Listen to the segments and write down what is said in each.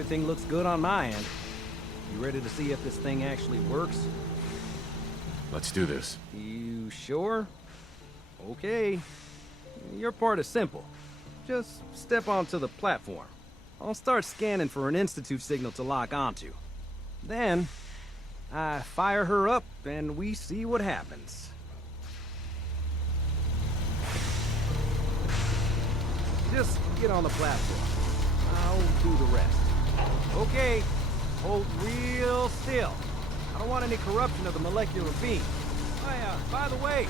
Everything looks good on my end. You ready to see if this thing actually works? Let's do this. You sure? Okay. Your part is simple. Just step onto the platform. I'll start scanning for an Institute signal to lock onto. Then, I fire her up and we see what happens. Just get on the platform. I'll do the rest. Okay, hold real still. I don't want any corruption of the molecular beam. Oh yeah, by the way,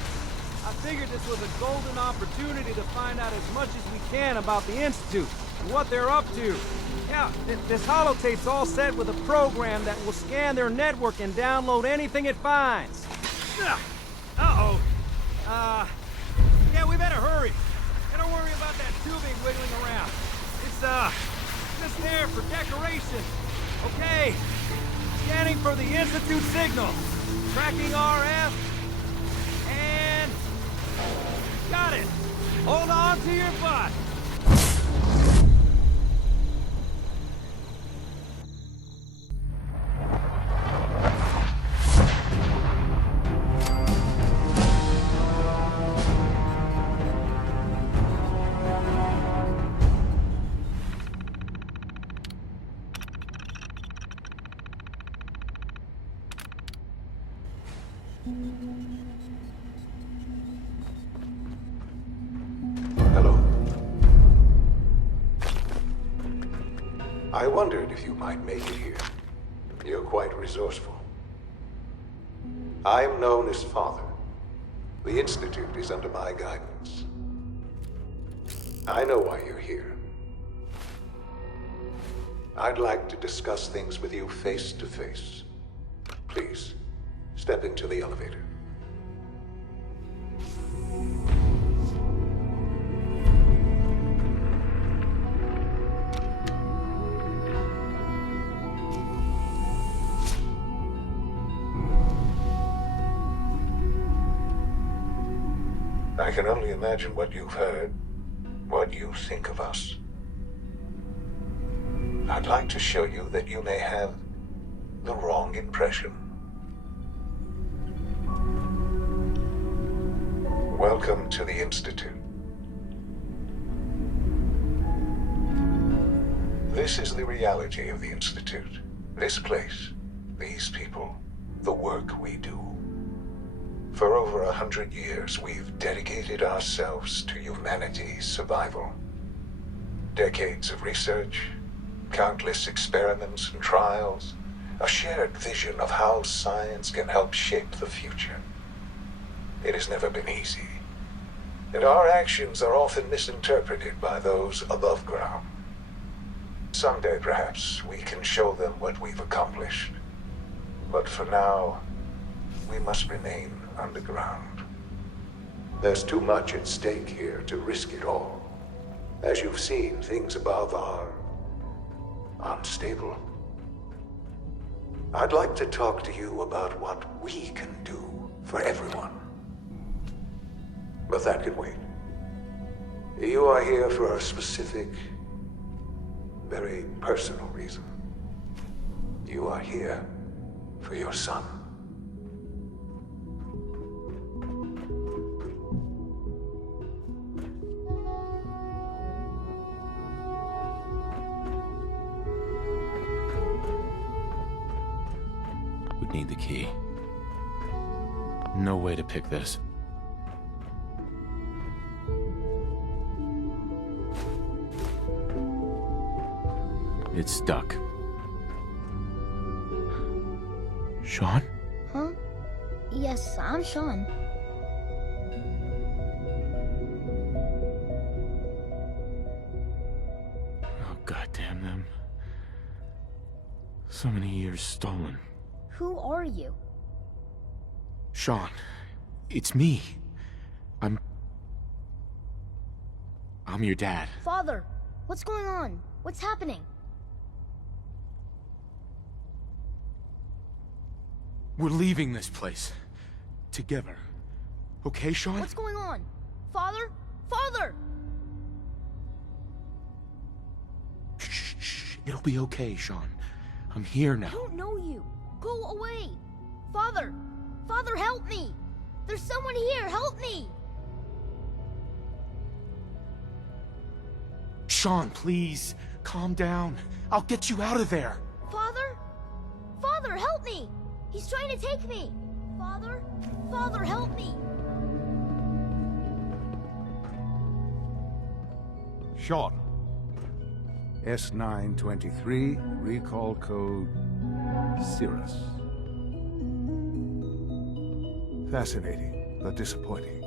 I figured this was a golden opportunity to find out as much as we can about the Institute and what they're up to. Yeah, this holotape's all set with a program that will scan their network and download anything it finds. Uh-oh. Yeah, we better hurry. And don't worry about that tubing wiggling around. It's, just there for decoration. Okay. Scanning for the Institute signal. Tracking RF. And... got it. Hold on to your butt. Hello. I wondered if you might make it here. You're quite resourceful. I am known as Father. The Institute is under my guidance. I know why you're here. I'd like to discuss things with you face to face. Please, step into the elevator. I can only imagine what you've heard, what you think of us. I'd like to show you that you may have the wrong impression. Welcome to the Institute. This is the reality of the Institute. This place, these people, the work we do. For over 100 years, we've dedicated ourselves to humanity's survival. Decades of research, countless experiments and trials, a shared vision of how science can help shape the future. It has never been easy, and our actions are often misinterpreted by those above ground. Someday, perhaps, we can show them what we've accomplished. But for now, we must remain underground. There's too much at stake here to risk it all. As you've seen, things above are unstable. I'd like to talk to you about what we can do for everyone. But that can wait. You are here for a specific, very personal reason. You are here for your son. Would need the key. No way to pick this. It's stuck. Sean? Huh? Yes, I'm Sean. Oh, goddamn them. So many years stolen. Who are you? Sean, it's me. I'm your dad. Father, what's going on? What's happening? We're leaving this place. Together. Okay, Sean? What's going on? Father? Father! Shh, shh, It'll be okay, Sean. I'm here I now. don't know you. Go away. Father! Father, help me! There's someone here, help me! Sean, please, calm down. I'll get you out of there. Father? Father, help me! He's trying to take me! Father? Father, help me! Sean. S923, recall code Cirrus. Fascinating, but disappointing.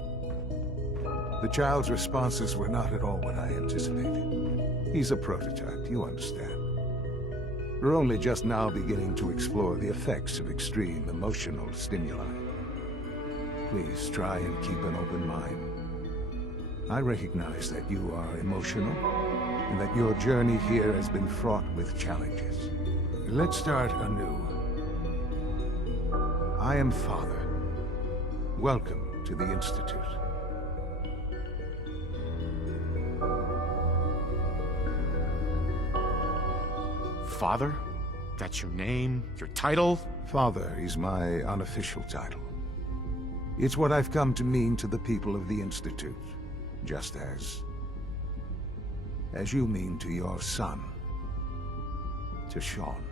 The child's responses were not at all what I anticipated. He's a prototype, you understand. We're only just now beginning to explore the effects of extreme emotional stimuli. Please try and keep an open mind. I recognize that you are emotional, and that your journey here has been fraught with challenges. Let's start anew. I am Father. Welcome to the Institute. Father? That's your name? Your title? Father is my unofficial title. It's what I've come to mean to the people of the Institute, just as you mean to your son, to Sean.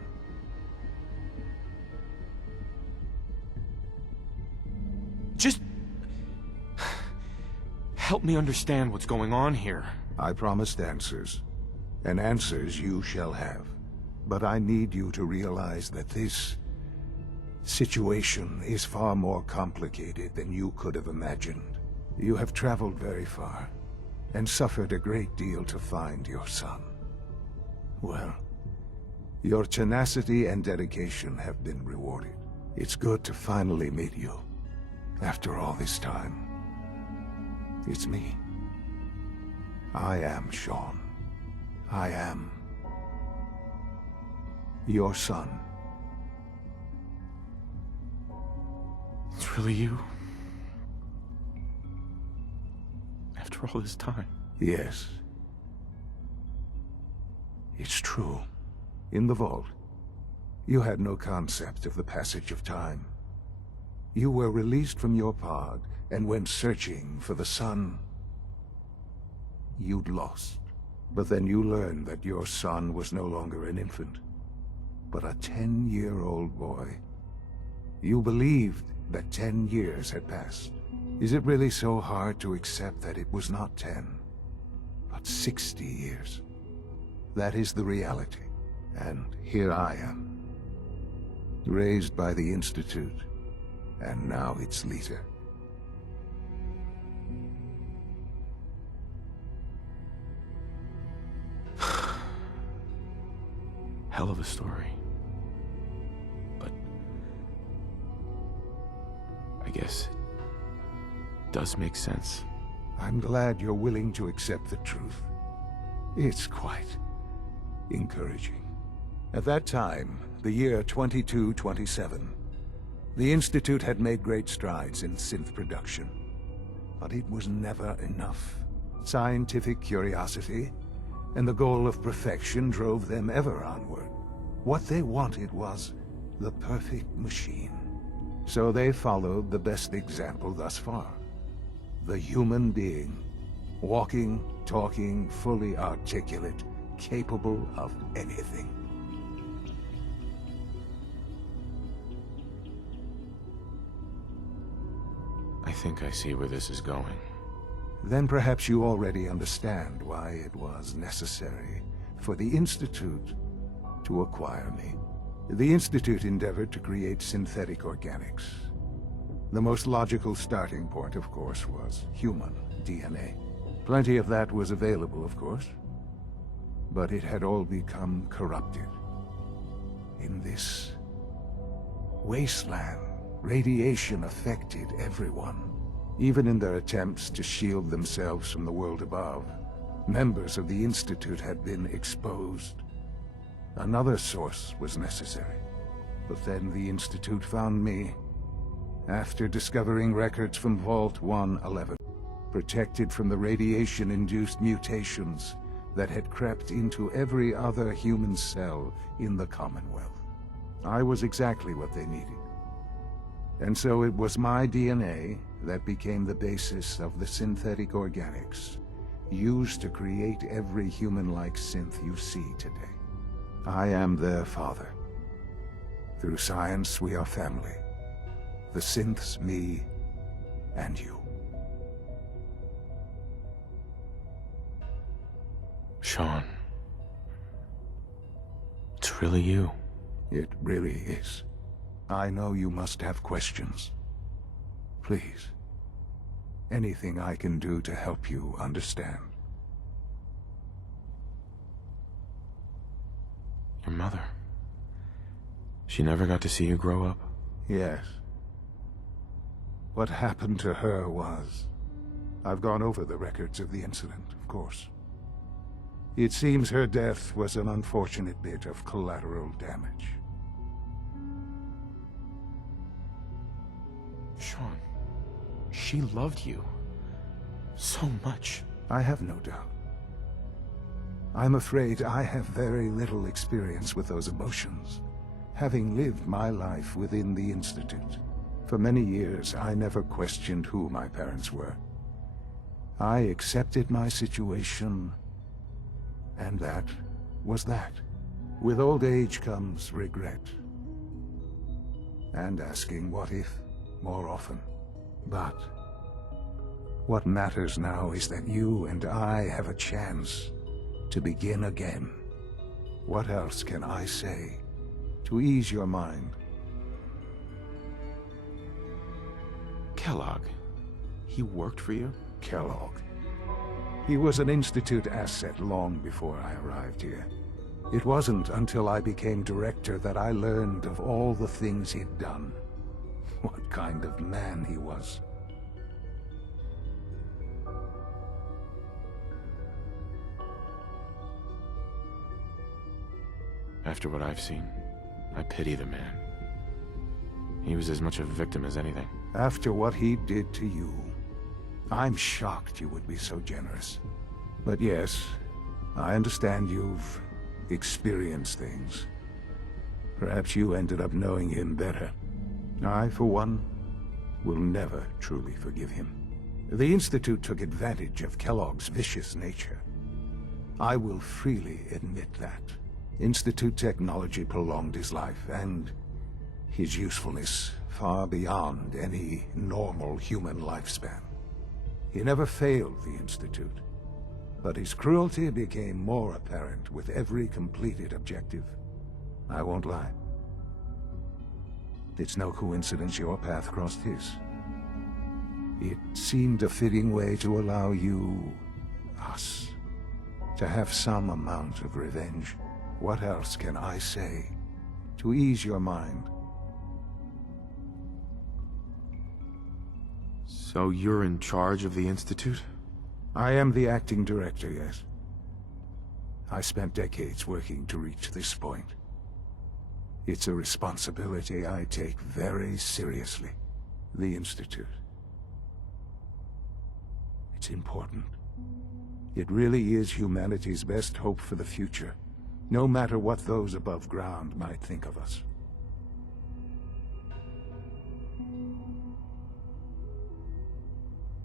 Just... help me understand what's going on here. I promised answers, and answers you shall have. But I need you to realize that this situation is far more complicated than you could have imagined. You have traveled very far, and suffered a great deal to find your son. Well, your tenacity and dedication have been rewarded. It's good to finally meet you, after all this time. It's me. I am Sean. I am your son. It's really you? After all this time? Yes. It's true. In the vault, you had no concept of the passage of time. You were released from your pod and went searching for the son you'd lost. But then you learned that your son was no longer an infant, but a 10-year-old boy. You believed that 10 years had passed. Is it really so hard to accept that it was not 10, but 60 years? That is the reality. And here I am, raised by the Institute, and now its leader. Hell of a story. But... I guess it does make sense. I'm glad you're willing to accept the truth. It's quite encouraging. At that time, the year 2227, the Institute had made great strides in synth production. But it was never enough. Scientific curiosity and the goal of perfection drove them ever onward. What they wanted was the perfect machine. So they followed the best example thus far. The human being. Walking, talking, fully articulate, capable of anything. I think I see where this is going. Then perhaps you already understand why it was necessary for the Institute to acquire me. The Institute endeavored to create synthetic organics. The most logical starting point, of course, was human DNA. Plenty of that was available, of course, but it had all become corrupted. In this wasteland, radiation affected everyone. Even in their attempts to shield themselves from the world above, members of the Institute had been exposed. Another source was necessary. But then the Institute found me, after discovering records from Vault 111. Protected from the radiation-induced mutations, that had crept into every other human cell in the Commonwealth. I was exactly what they needed. And so it was my DNA that became the basis of the synthetic organics used to create every human-like synth you see today. I am their father. Through science, we are family. The synths, me, and you. Sean. It's really you. It really is. I know you must have questions. Please. Anything I can do to help you understand. Your mother. She never got to see you grow up? Yes. What happened to her was... I've gone over the records of the incident, of course. It seems her death was an unfortunate bit of collateral damage. Sean, she loved you. So much. I have no doubt. I'm afraid I have very little experience with those emotions, having lived my life within the Institute. For many years, I never questioned who my parents were. I accepted my situation, and that was that. With old age comes regret. And asking what if more often. But what matters now is that you and I have a chance to begin again. What else can I say to ease your mind? Kellogg. He worked for you? Kellogg. He was an Institute asset long before I arrived here. It wasn't until I became director that I learned of all the things he'd done. What kind of man he was. After what I've seen, I pity the man. He was as much a victim as anything. After what he did to you, I'm shocked you would be so generous. But yes, I understand you've experienced things. Perhaps you ended up knowing him better. I, for one, will never truly forgive him. The Institute took advantage of Kellogg's vicious nature. I will freely admit that. Institute technology prolonged his life, and his usefulness far beyond any normal human lifespan. He never failed the Institute, but his cruelty became more apparent with every completed objective. I won't lie. It's no coincidence your path crossed his. It seemed a fitting way to allow you, us, to have some amount of revenge. What else can I say to ease your mind? So you're in charge of the Institute? I am the acting director, yes. I spent decades working to reach this point. It's a responsibility I take very seriously. The Institute. It's important. It really is humanity's best hope for the future, no matter what those above ground might think of us.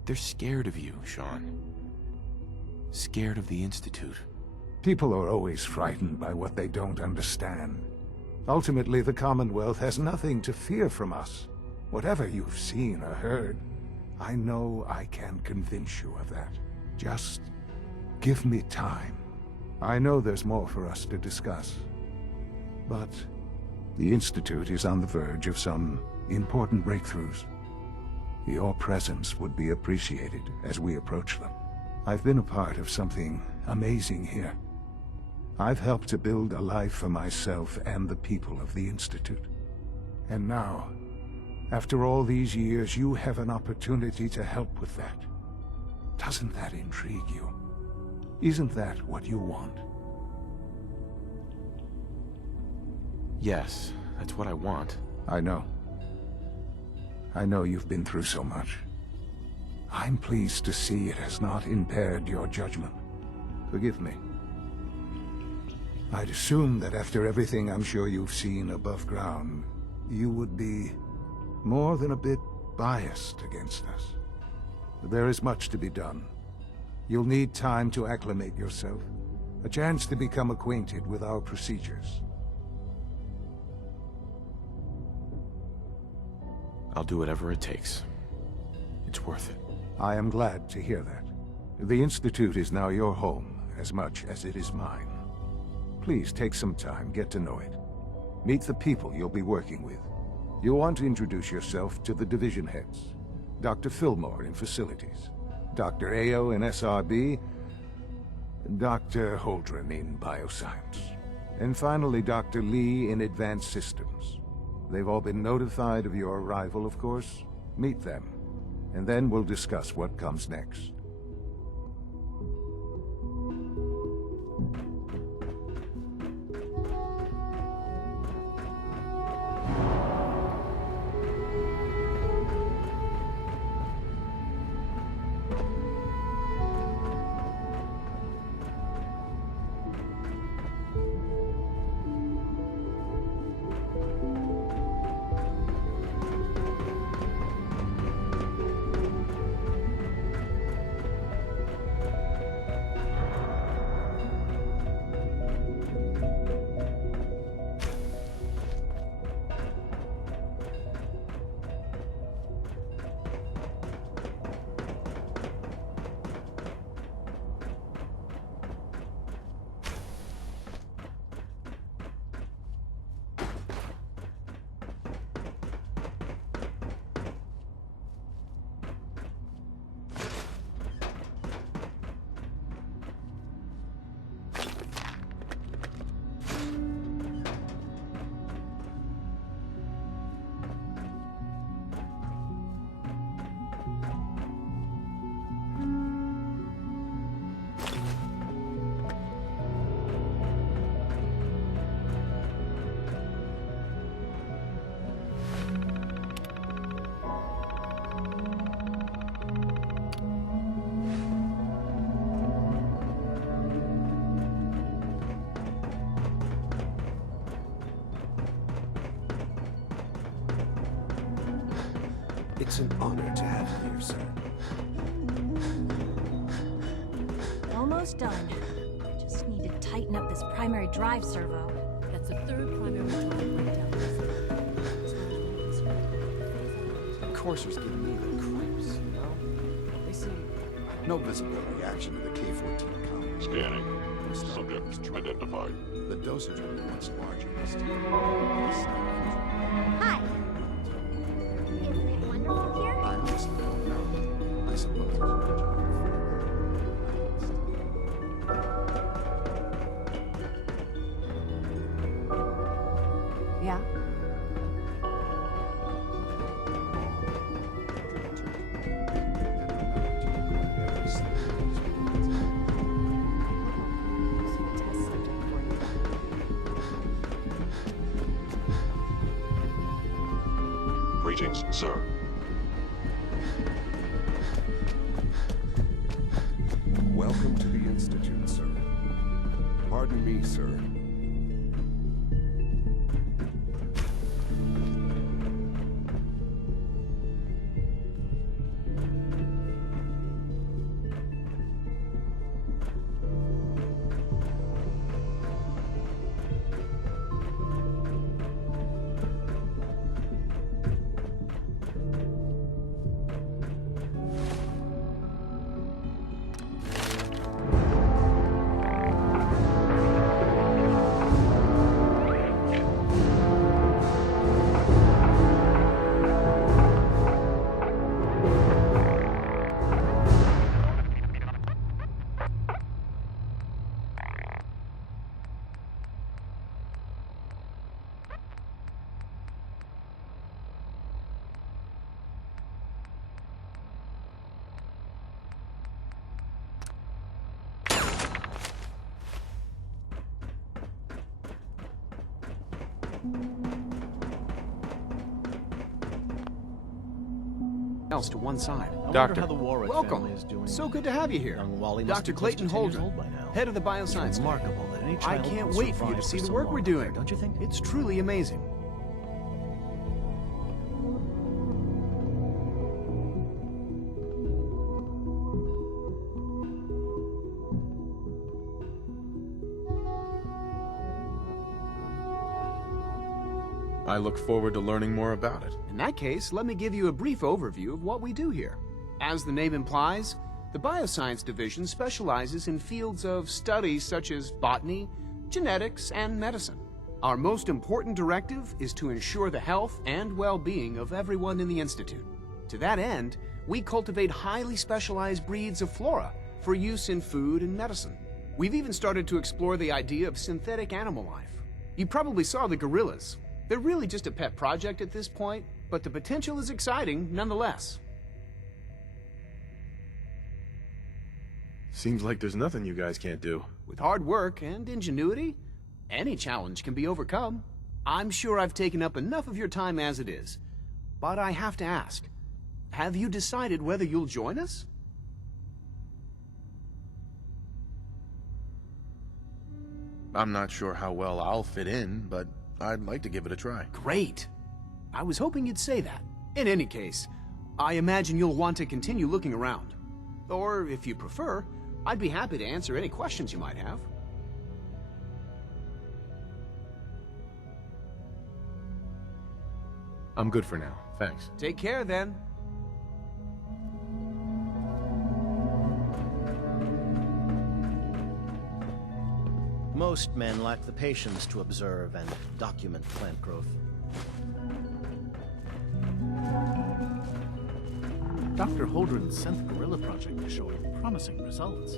They're scared of you, Sean. Scared of the Institute. People are always frightened by what they don't understand. Ultimately, the Commonwealth has nothing to fear from us. Whatever you've seen or heard, I know I can convince you of that. Just give me time. I know there's more for us to discuss. But the Institute is on the verge of some important breakthroughs. Your presence would be appreciated as we approach them. I've been a part of something amazing here. I've helped to build a life for myself and the people of the Institute. And now, after all these years, you have an opportunity to help with that. Doesn't that intrigue you? Isn't that what you want? Yes, that's what I want. I know. I know you've been through so much. I'm pleased to see it has not impaired your judgment. Forgive me. I'd assume that after everything I'm sure you've seen above ground, you would be more than a bit biased against us. There is much to be done. You'll need time to acclimate yourself, a chance to become acquainted with our procedures. I'll do whatever it takes. It's worth it. I am glad to hear that. The Institute is now your home as much as it is mine. Please take some time, get to know it. Meet the people you'll be working with. You'll want to introduce yourself to the division heads. Dr. Fillmore in Facilities, Dr. Ayo in SRB, Dr. Holdren in Bioscience, and finally Dr. Lee in Advanced Systems. They've all been notified of your arrival, of course. Meet them, and then we'll discuss what comes next. It's an honor to have you here, sir. Almost done. Just need to tighten up this primary drive servo. That's the third primary drive breakdown. The Courser's giving me the creeps, you know? They seem... No visible reaction to the K-14 comms. Scanning. Subject identified. The dosage will be much larger this time. Hi. Is it wonderful here? I honestly don't know. I suppose it's magic. Yeah? Greetings, sir. Welcome to the Institute, sir. Pardon me, sir. Else to one side. I Doctor. wonder how the Warwick Welcome. family is doing. So good to have you here. Young Wally must Dr. be close to Clayton 10 years Holdren, old by now. head of the It's Bioscience. remarkable that Any I child can't will wait for you to survive see for the so work long, we're doing. don't you think? It's truly amazing. I look forward to learning more about it. In that case, let me give you a brief overview of what we do here. As the name implies, the Bioscience Division specializes in fields of studies such as botany, genetics, and medicine. Our most important directive is to ensure the health and well-being of everyone in the Institute. To that end, we cultivate highly specialized breeds of flora for use in food and medicine. We've even started to explore the idea of synthetic animal life. You probably saw the gorillas. They're really just a pet project at this point, but the potential is exciting nonetheless. Seems like there's nothing you guys can't do. With hard work and ingenuity, any challenge can be overcome. I'm sure I've taken up enough of your time as it is, but I have to ask, have you decided whether you'll join us? I'm not sure how well I'll fit in, but I'd like to give it a try. Great. I was hoping you'd say that. In any case, I imagine you'll want to continue looking around. Or, if you prefer, I'd be happy to answer any questions you might have. I'm good for now, thanks. Take care, then. Most men lack the patience to observe and document plant growth. Dr. Holdren's Synth Gorilla project is showing promising results.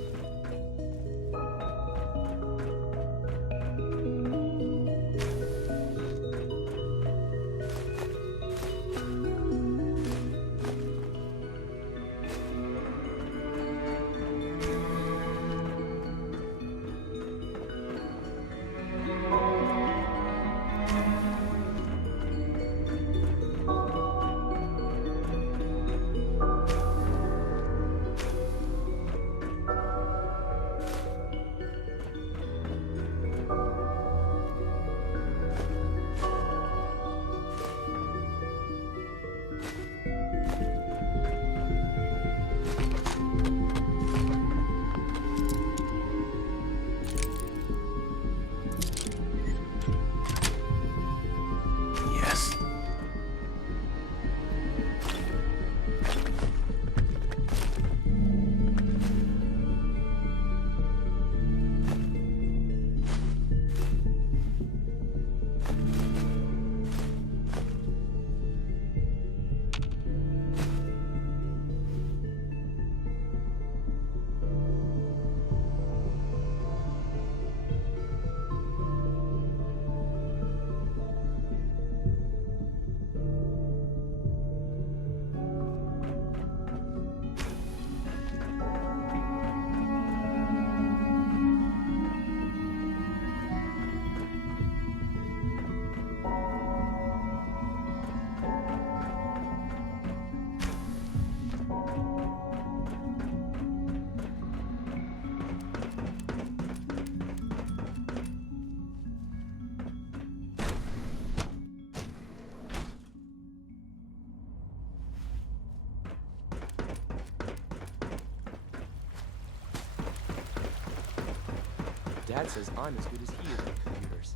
Dad says I'm as good as he is with computers.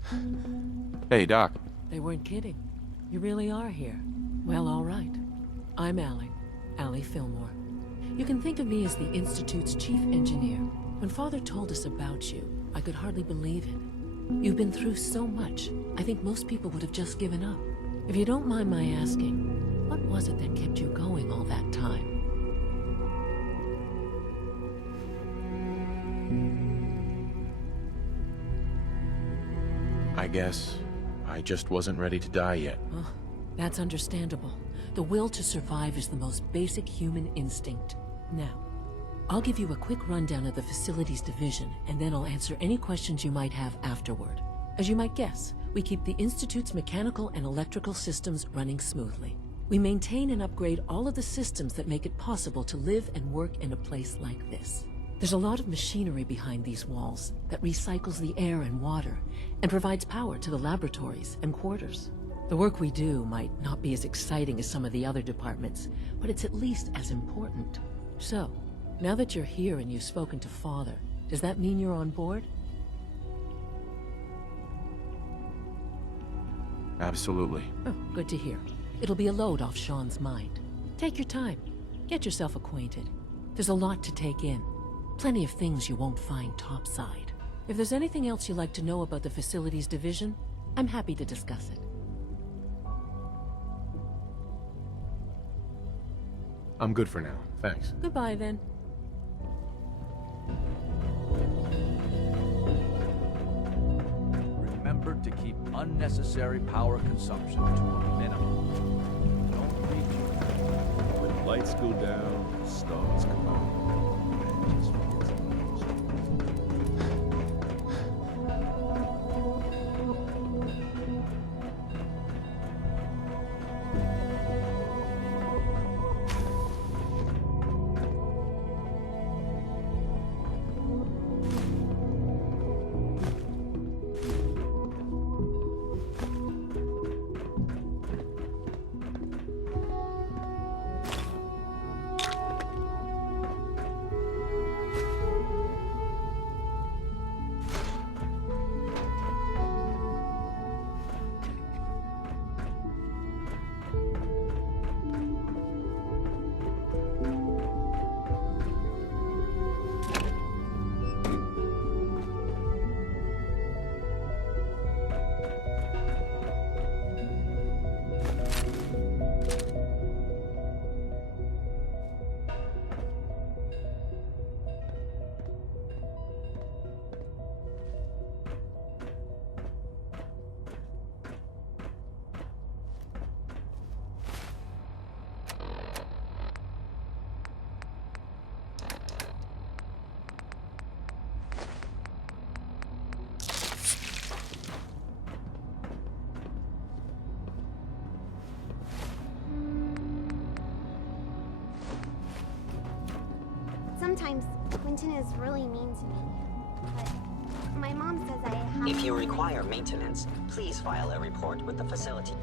Hey, Doc. They weren't kidding. You really are here. Well, all right. I'm Allie Fillmore. You can think of me as the Institute's chief engineer. When Father told us about you, I could hardly believe it. You've been through so much, I think most people would have just given up. If you don't mind my asking, what was it that kept you going all that time? I guess I just wasn't ready to die yet. Oh, that's understandable. The will to survive is the most basic human instinct. Now, I'll give you a quick rundown of the facilities division, and then I'll answer any questions you might have afterward. As you might guess, we keep the Institute's mechanical and electrical systems running smoothly. We maintain and upgrade all of the systems that make it possible to live and work in a place like this. There's a lot of machinery behind these walls that recycles the air and water and provides power to the laboratories and quarters. The work we do might not be as exciting as some of the other departments, but it's at least as important. So, now that you're here and you've spoken to Father, does that mean you're on board? Absolutely. Oh, good to hear. It'll be a load off Sean's mind. Take your time. Get yourself acquainted. There's a lot to take in. Plenty of things you won't find topside. If there's anything else you'd like to know about the Facilities Division, I'm happy to discuss it. I'm good for now. Thanks. Goodbye, then. Remember to keep unnecessary power consumption to a minimum. Don't reach. When lights go down, stars come out. Man just forgets Sometimes Quentin is really mean to me, but my mom says I have... If you require maintenance, please file a report with the facility.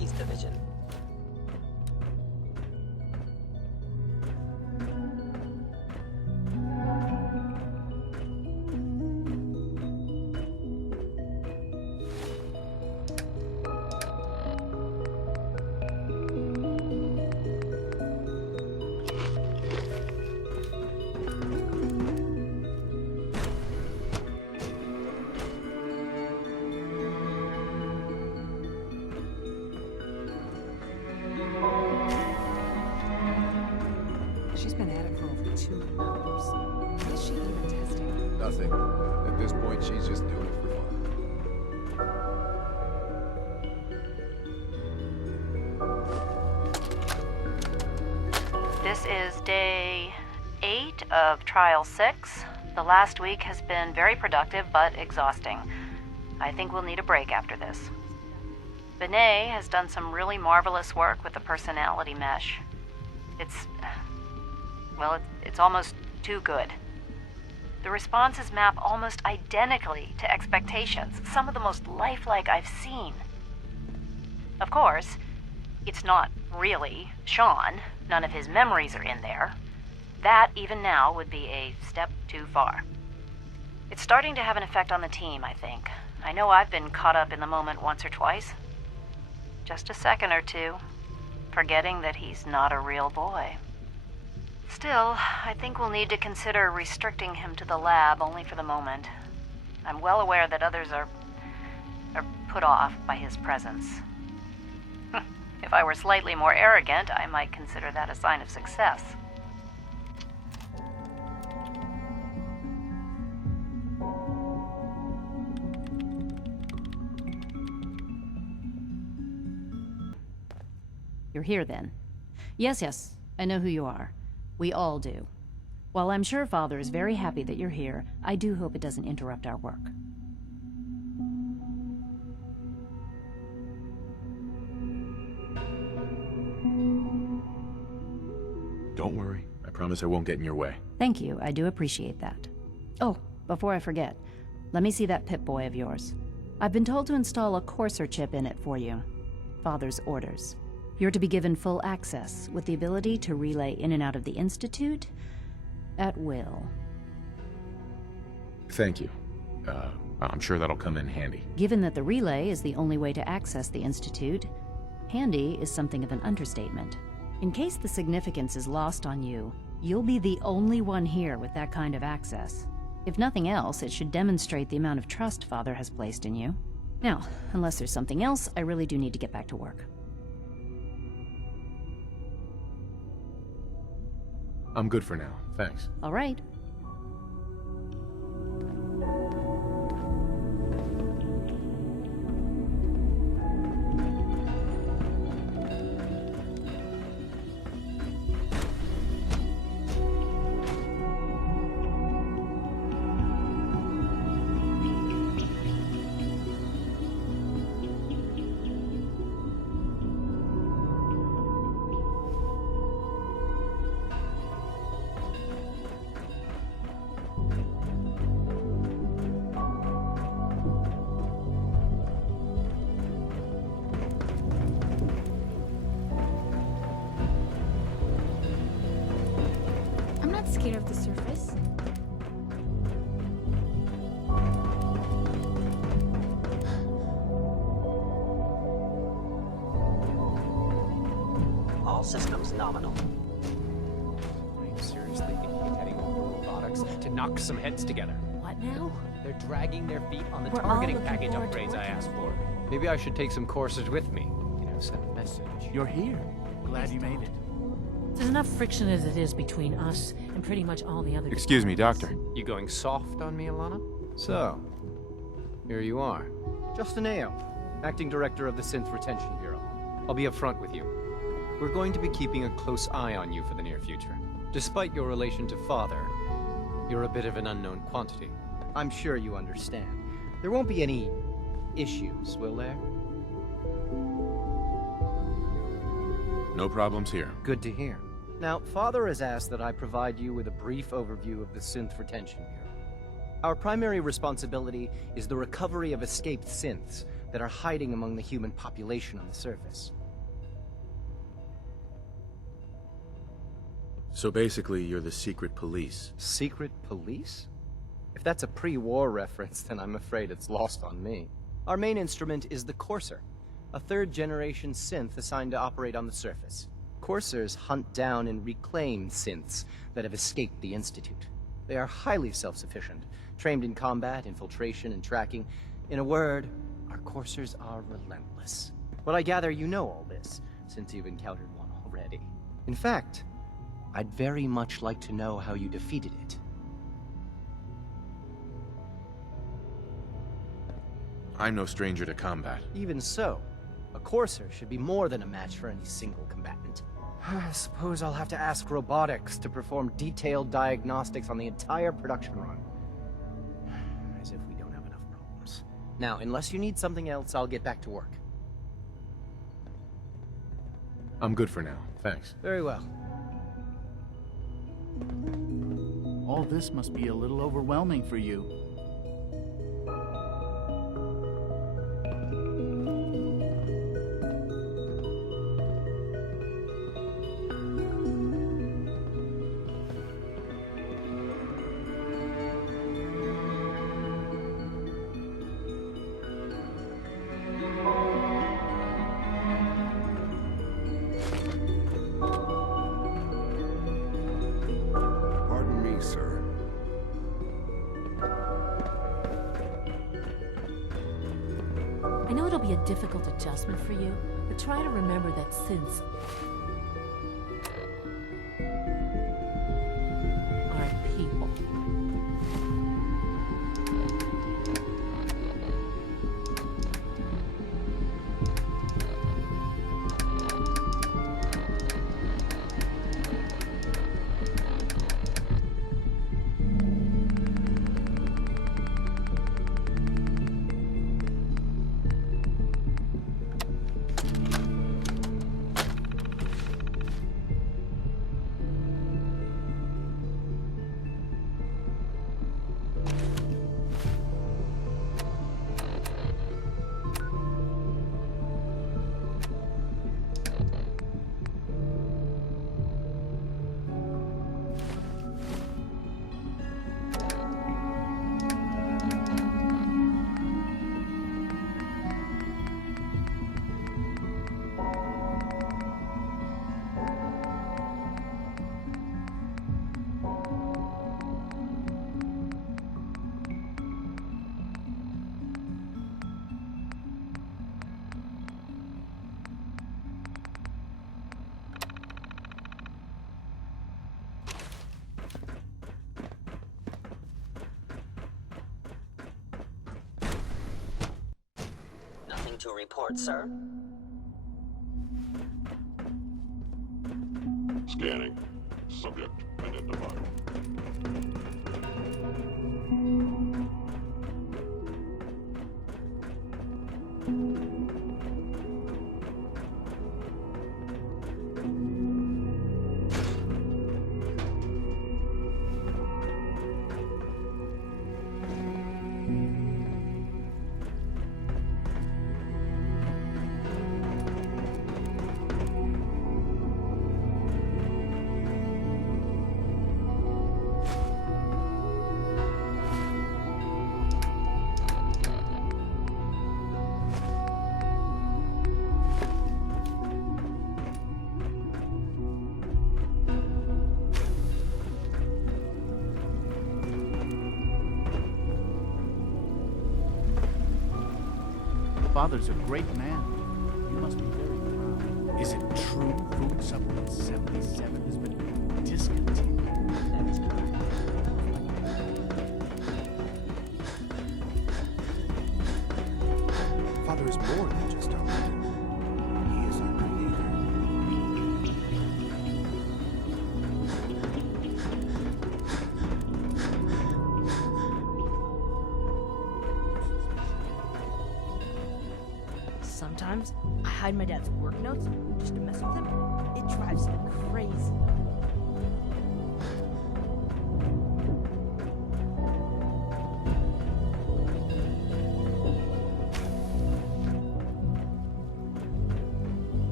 East Division. She's been at it for over 2 hours. What is she even testing? Nothing. At this point, she's just doing it for fun. This is day 8 of Trial 6. The last week has been very productive, but exhausting. I think we'll need a break after this. Benet has done some really marvelous work with the personality mesh. It's almost too good. The responses map almost identically to expectations, some of the most lifelike I've seen. Of course, it's not really Sean. None of his memories are in there. That, even now, would be a step too far. It's starting to have an effect on the team, I think. I know I've been caught up in the moment once or twice. Just a second or two, forgetting that he's not a real boy. Still, I think we'll need to consider restricting him to the lab only for the moment. I'm well aware that others are put off by his presence. If I were slightly more arrogant, I might consider that a sign of success. You're here then. Yes, I know who you are. We all do. While I'm sure Father is very happy that you're here, I do hope it doesn't interrupt our work. Don't worry. I promise I won't get in your way. Thank you, I do appreciate that. Oh, before I forget, let me see that Pip-Boy of yours. I've been told to install a Courser chip in it for you. Father's orders. You're to be given full access, with the ability to relay in and out of the Institute at will. Thank you. I'm sure that'll come in handy. Given that the relay is the only way to access the Institute, handy is something of an understatement. In case the significance is lost on you, you'll be the only one here with that kind of access. If nothing else, it should demonstrate the amount of trust Father has placed in you. Now, unless there's something else, I really do need to get back to work. I'm good for now, thanks. All right. I'm not scared of the surface. All systems nominal. Are you seriously thinking of heading over robotics to knock some heads together? What now? They're dragging their feet on the We're all targeting looking package forward to upgrades I working asked with for. Maybe I should take some courses with me. Send a message. You're here. Glad you made it. There's enough friction as it is between us and pretty much all the other... Excuse me, Doctor. You going soft on me, Alana? So, here you are. Justin Ayo, Acting Director of the Synth Retention Bureau. I'll be upfront with you. We're going to be keeping a close eye on you for the near future. Despite your relation to Father, you're a bit of an unknown quantity. I'm sure you understand. There won't be any issues, will there? No problems here. Good to hear. Now, Father has asked that I provide you with a brief overview of the Synth Retention Bureau. Our primary responsibility is the recovery of escaped synths that are hiding among the human population on the surface. So basically, you're the secret police. Secret police? If that's a pre-war reference, then I'm afraid it's lost on me. Our main instrument is the Courser, a third-generation synth assigned to operate on the surface. Coursers hunt down and reclaim synths that have escaped the Institute. They are highly self-sufficient, trained in combat, infiltration, and tracking. In a word, our Coursers are relentless. Well, I gather you know all this, since you've encountered one already. In fact, I'd very much like to know how you defeated it. I'm no stranger to combat. Even so, a Courser should be more than a match for any single combatant. I suppose I'll have to ask robotics to perform detailed diagnostics on the entire production run. As if we don't have enough problems. Now, unless you need something else, I'll get back to work. I'm good for now, thanks. Very well. All this must be a little overwhelming for you. Pardon me, sir. I know it'll be a difficult adjustment for you, but try to remember that synths are people. to report, sir. Scanning. Subject identified. Father's a great man. You must be very proud. Is it true Food Supplement 77 has been discontinued? That is correct. Father is more than just our leader. He is our creator. Sometimes I hide my dad's work notes just to mess with him. It drives him crazy.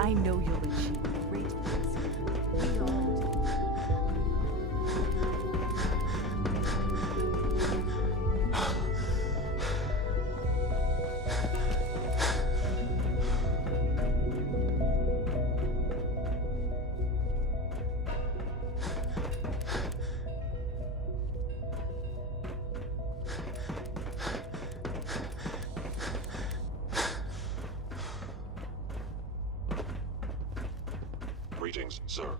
I know you'll achieve great things here. We all do. Greetings, sir.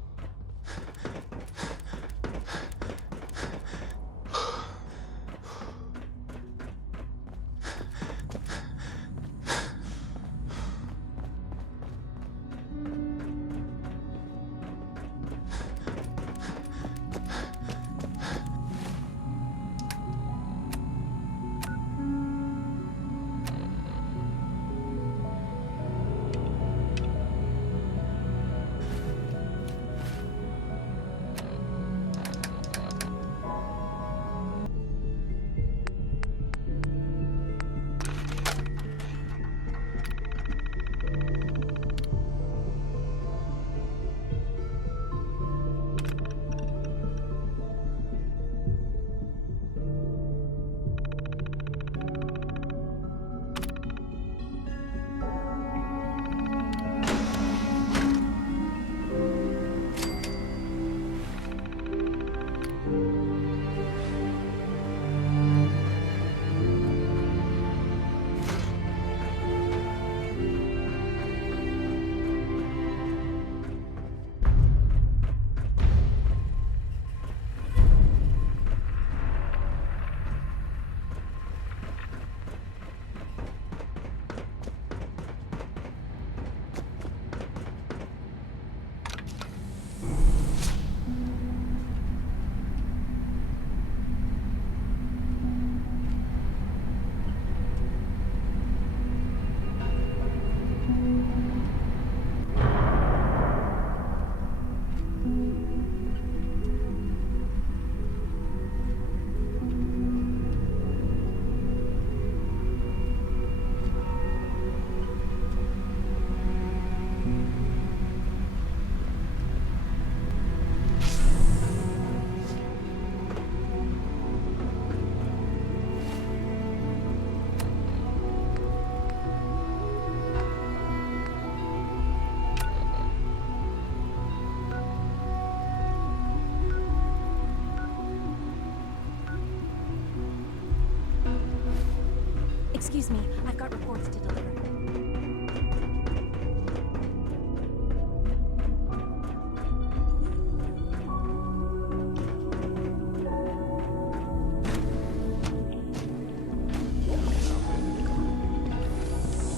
Excuse me, I've got reports to deliver.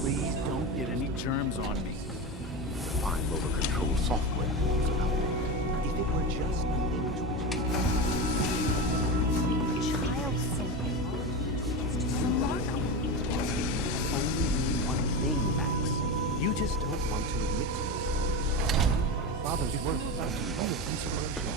Please don't get any germs on me. Fine motor control software. If it were just a thing to Child syndrome. It's remarkable. only mean one thing, Max. You just don't want to admit to it. Father's work without your consideration.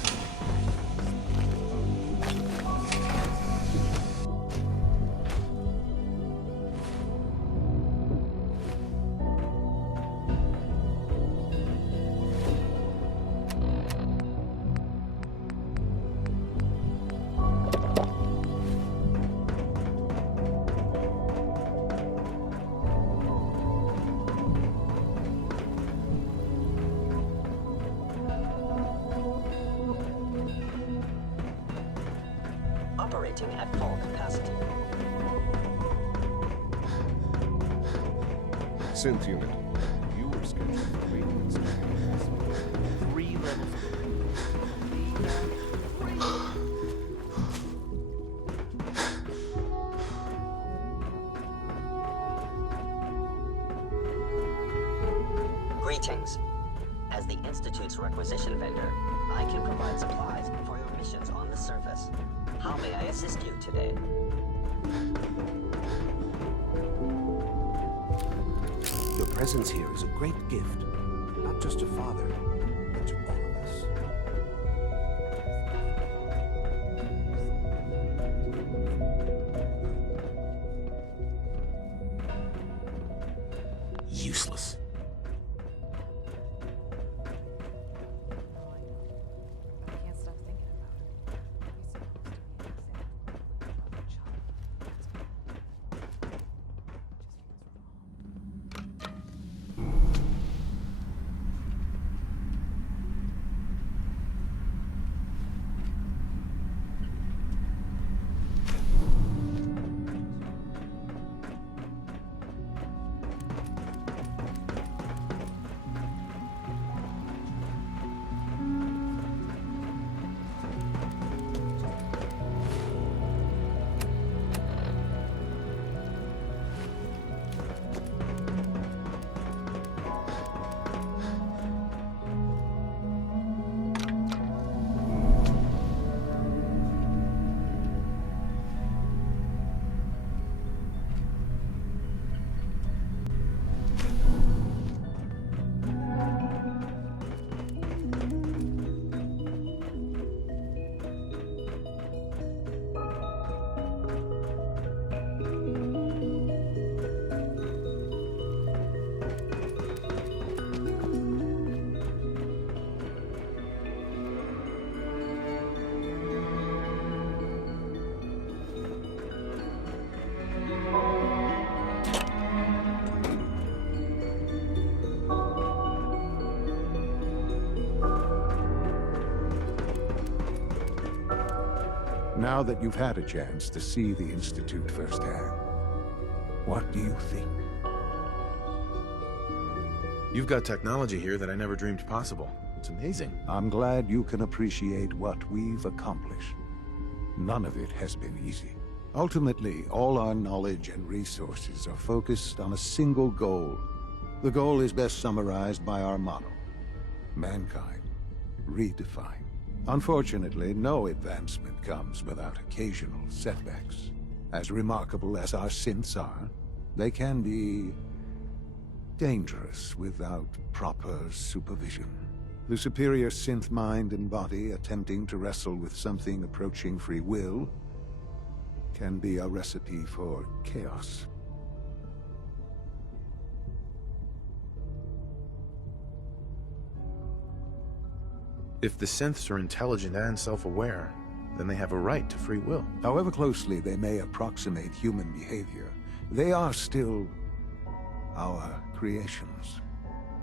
Operating at full capacity. Synth unit. You were scheduled for maintenance. 3 levels. Greetings. As the Institute's requisition vendor, I can provide supplies for your missions on the surface. How may I assist you today? Your presence here is a great gift, not just to Father, but to all of us. Useless. Now that you've had a chance to see the Institute firsthand, what do you think? You've got technology here that I never dreamed possible. It's amazing. I'm glad you can appreciate what we've accomplished. None of it has been easy. Ultimately, all our knowledge and resources are focused on a single goal. The goal is best summarized by our motto: mankind redefined. Unfortunately, no advancement comes without occasional setbacks. As remarkable as our synths are, they can be dangerous without proper supervision. The superior synth mind and body attempting to wrestle with something approaching free will can be a recipe for chaos. If the synths are intelligent and self-aware, then they have a right to free will. However closely they may approximate human behavior, they are still our creations.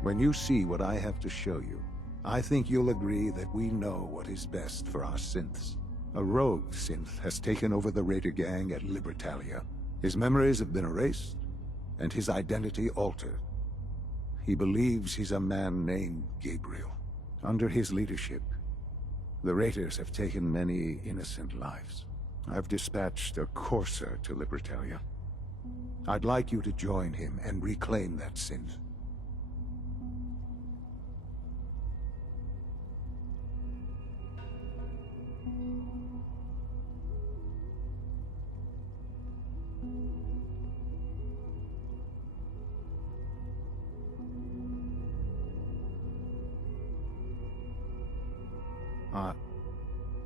When you see what I have to show you, I think you'll agree that we know what is best for our synths. A rogue synth has taken over the Raider gang at Libertalia, His memories have been erased, and his identity altered. He believes he's a man named Gabriel. Under his leadership, the Raiders have taken many innocent lives. I've dispatched a courser to Libertalia. I'd like you to join him and reclaim that synth.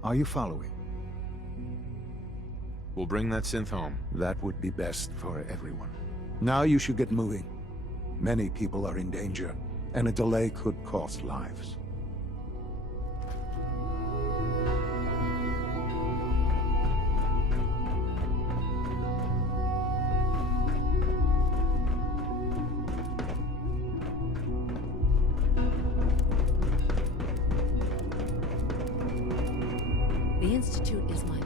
Are you following? We'll bring that synth home. That would be best for everyone. Now you should get moving. Many people are in danger, and a delay could cost lives. The Institute is my